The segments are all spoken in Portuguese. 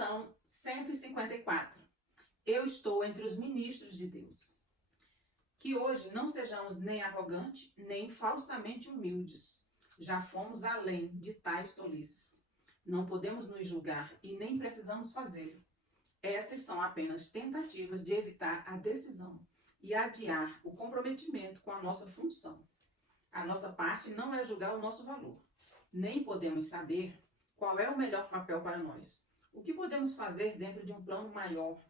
Lição 154. Eu estou entre os ministros de Deus. Que hoje não sejamos nem arrogantes, nem falsamente humildes. Já fomos além de tais tolices. Não podemos nos julgar e nem precisamos fazê-lo. Essas são apenas tentativas de evitar a decisão e adiar o comprometimento com a nossa função. A nossa parte não é julgar o nosso valor. Nem podemos saber qual é o melhor papel para nós. O que podemos fazer dentro de um plano maior?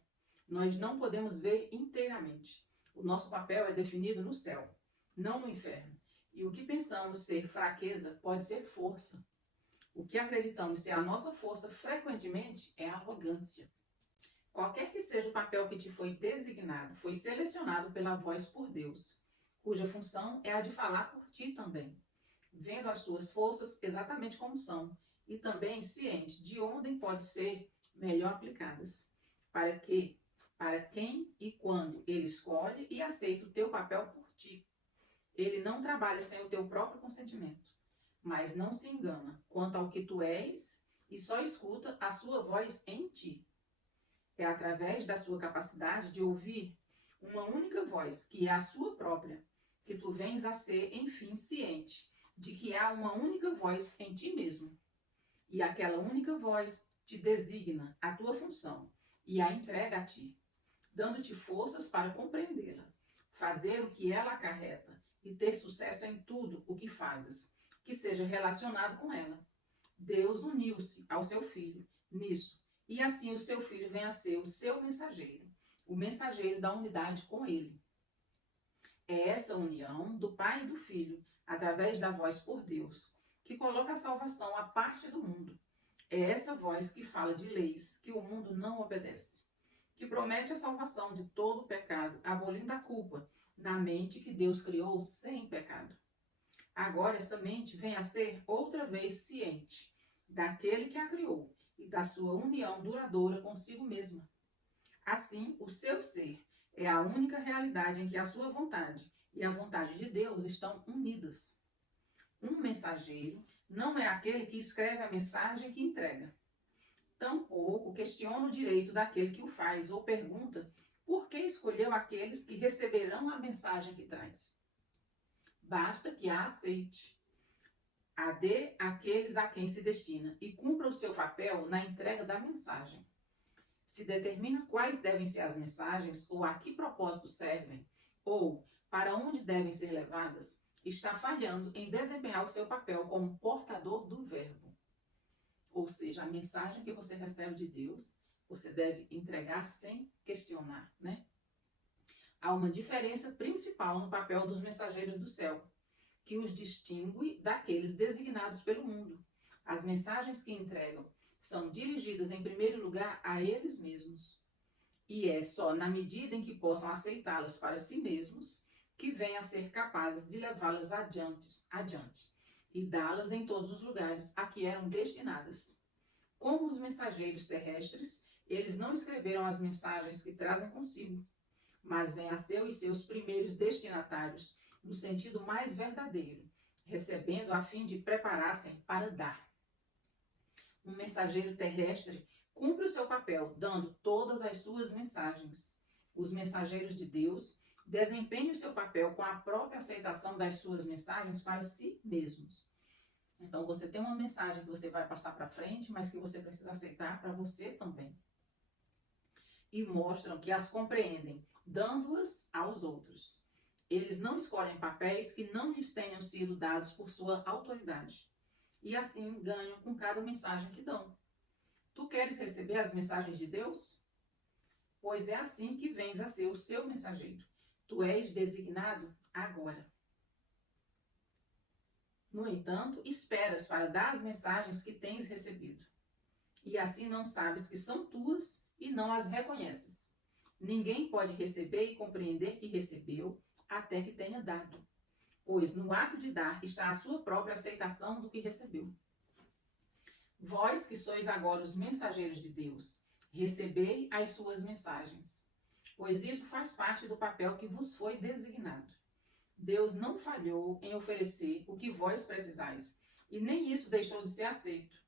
Nós não podemos ver inteiramente. O nosso papel é definido no céu, não no inferno. E o que pensamos ser fraqueza pode ser força. O que acreditamos ser a nossa força frequentemente é arrogância. Qualquer que seja o papel que te foi designado, foi selecionado pela voz por Deus, cuja função é a de falar por ti também, vendo as suas forças exatamente como são, e também ciente de onde podem ser melhor aplicadas, para quem e quando ele escolhe e aceita o teu papel por ti. Ele não trabalha sem o teu próprio consentimento, mas não se engana quanto ao que tu és e só escuta a sua voz em ti. É através da sua capacidade de ouvir uma única voz, que é a sua própria, que tu vens a ser, enfim, ciente de que há uma única voz em ti mesmo. E aquela única voz te designa a tua função e a entrega a ti, dando-te forças para compreendê-la, fazer o que ela acarreta e ter sucesso em tudo o que fazes, que seja relacionado com ela. Deus uniu-se ao seu Filho nisso, e assim o seu Filho vem a ser o seu mensageiro, o mensageiro da unidade com ele. É essa união do Pai e do Filho, através da voz por Deus, que coloca a salvação à parte do mundo. É essa voz que fala de leis que o mundo não obedece, que promete a salvação de todo o pecado, abolindo a culpa na mente que Deus criou sem pecado. Agora essa mente vem a ser outra vez ciente daquele que a criou e da sua união duradoura consigo mesma. Assim, o seu ser é a única realidade em que a sua vontade e a vontade de Deus estão unidas. Um mensageiro não é aquele que escreve a mensagem que entrega. Tampouco questiona o direito daquele que o faz ou pergunta por que escolheu aqueles que receberão a mensagem que traz. Basta que a aceite, a dê àqueles a quem se destina e cumpra o seu papel na entrega da mensagem. Se determina quais devem ser as mensagens ou a que propósito servem ou para onde devem ser levadas, está falhando em desempenhar o seu papel como portador do verbo. Ou seja, a mensagem que você recebe de Deus, você deve entregar sem questionar, né? Há uma diferença principal no papel dos mensageiros do céu, que os distingue daqueles designados pelo mundo. As mensagens que entregam são dirigidas em primeiro lugar a eles mesmos. E é só na medida em que possam aceitá-las para si mesmos que venham a ser capazes de levá-las adiante e dá-las em todos os lugares a que eram destinadas. Como os mensageiros terrestres, eles não escreveram as mensagens que trazem consigo, mas vêm a ser os seus primeiros destinatários, no sentido mais verdadeiro, recebendo a fim de preparar-se para dar. Um mensageiro terrestre cumpre o seu papel, dando todas as suas mensagens. Os mensageiros de Deus desempenham o seu papel com a própria aceitação das suas mensagens para si mesmos. Então, você tem uma mensagem que você vai passar para frente, mas que você precisa aceitar para você também. E mostram que as compreendem, dando-as aos outros. Eles não escolhem papéis que não lhes tenham sido dados por sua autoridade. E assim ganham com cada mensagem que dão. Tu queres receber as mensagens de Deus? Pois é assim que vens a ser o seu mensageiro. Tu és designado agora. No entanto, esperas para dar as mensagens que tens recebido. E assim não sabes que são tuas e não as reconheces. Ninguém pode receber e compreender que recebeu até que tenha dado. Pois no ato de dar está a sua própria aceitação do que recebeu. Vós que sois agora os mensageiros de Deus, recebei as suas mensagens, pois isso faz parte do papel que vos foi designado. Deus não falhou em oferecer o que vós precisais, e nem isso deixou de ser aceito.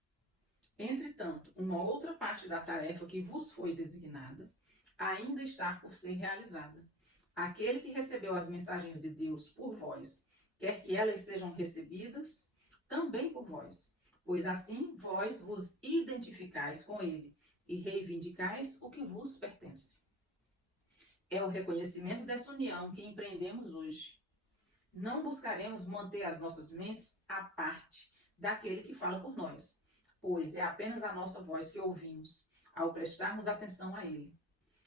Entretanto, uma outra parte da tarefa que vos foi designada ainda está por ser realizada. Aquele que recebeu as mensagens de Deus por vós, quer que elas sejam recebidas também por vós, pois assim vós vos identificais com ele e reivindicais o que vos pertence. É o reconhecimento dessa união que empreendemos hoje. Não buscaremos manter as nossas mentes à parte daquele que fala por nós, pois é apenas a nossa voz que ouvimos, ao prestarmos atenção a ele.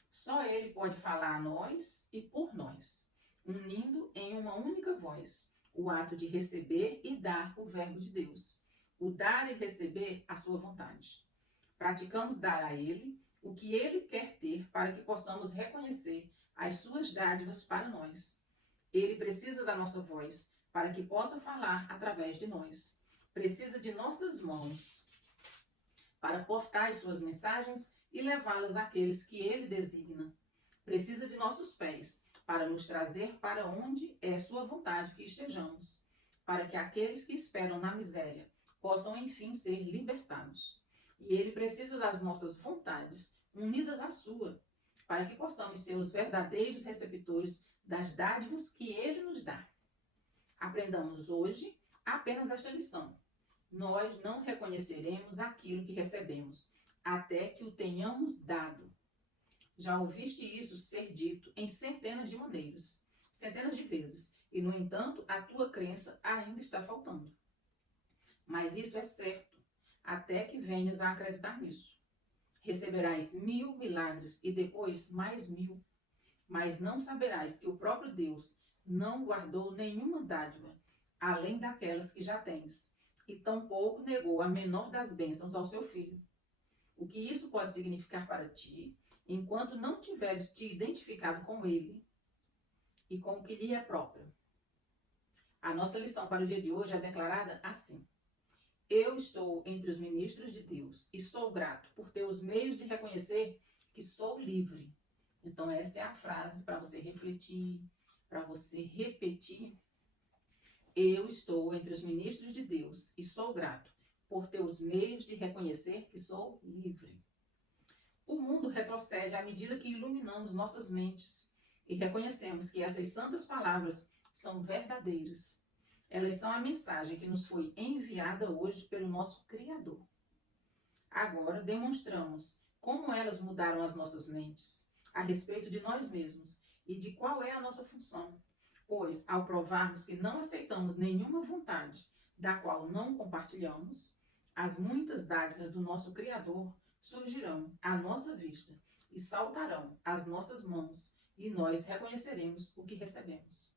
Só ele pode falar a nós e por nós, unindo em uma única voz o ato de receber e dar o verbo de Deus, o dar e receber a sua vontade. Praticamos dar a ele o que ele quer ter para que possamos reconhecer as suas dádivas para nós. Ele precisa da nossa voz para que possa falar através de nós. Precisa de nossas mãos para portar as suas mensagens e levá-las àqueles que ele designa. Precisa de nossos pés para nos trazer para onde é sua vontade que estejamos, para que aqueles que esperam na miséria possam enfim ser libertados. E ele precisa das nossas vontades unidas à sua, para que possamos ser os verdadeiros receptores das dádivas que ele nos dá. Aprendamos hoje apenas esta lição. Nós não reconheceremos aquilo que recebemos, até que o tenhamos dado. Já ouviste isso ser dito em centenas de maneiras, centenas de vezes, e no entanto a tua crença ainda está faltando. Mas isso é certo, até que venhas a acreditar nisso. Receberás 1000 milagres e depois mais 1000, mas não saberás que o próprio Deus não guardou nenhuma dádiva, além daquelas que já tens, e tampouco negou a menor das bênçãos ao seu filho. O que isso pode significar para ti, enquanto não tiveres te identificado com ele e com o que lhe é próprio? A nossa lição para o dia de hoje é declarada assim: eu estou entre os ministros de Deus e sou grato por ter os meios de reconhecer que sou livre. Então essa é a frase para você refletir, para você repetir. Eu estou entre os ministros de Deus e sou grato por ter os meios de reconhecer que sou livre. O mundo retrocede à medida que iluminamos nossas mentes e reconhecemos que essas santas palavras são verdadeiras. Elas são a mensagem que nos foi enviada hoje pelo nosso Criador. Agora demonstramos como elas mudaram as nossas mentes a respeito de nós mesmos e de qual é a nossa função. Pois, ao provarmos que não aceitamos nenhuma vontade da qual não compartilhamos, as muitas dádivas do nosso Criador surgirão à nossa vista e saltarão às nossas mãos, e nós reconheceremos o que recebemos.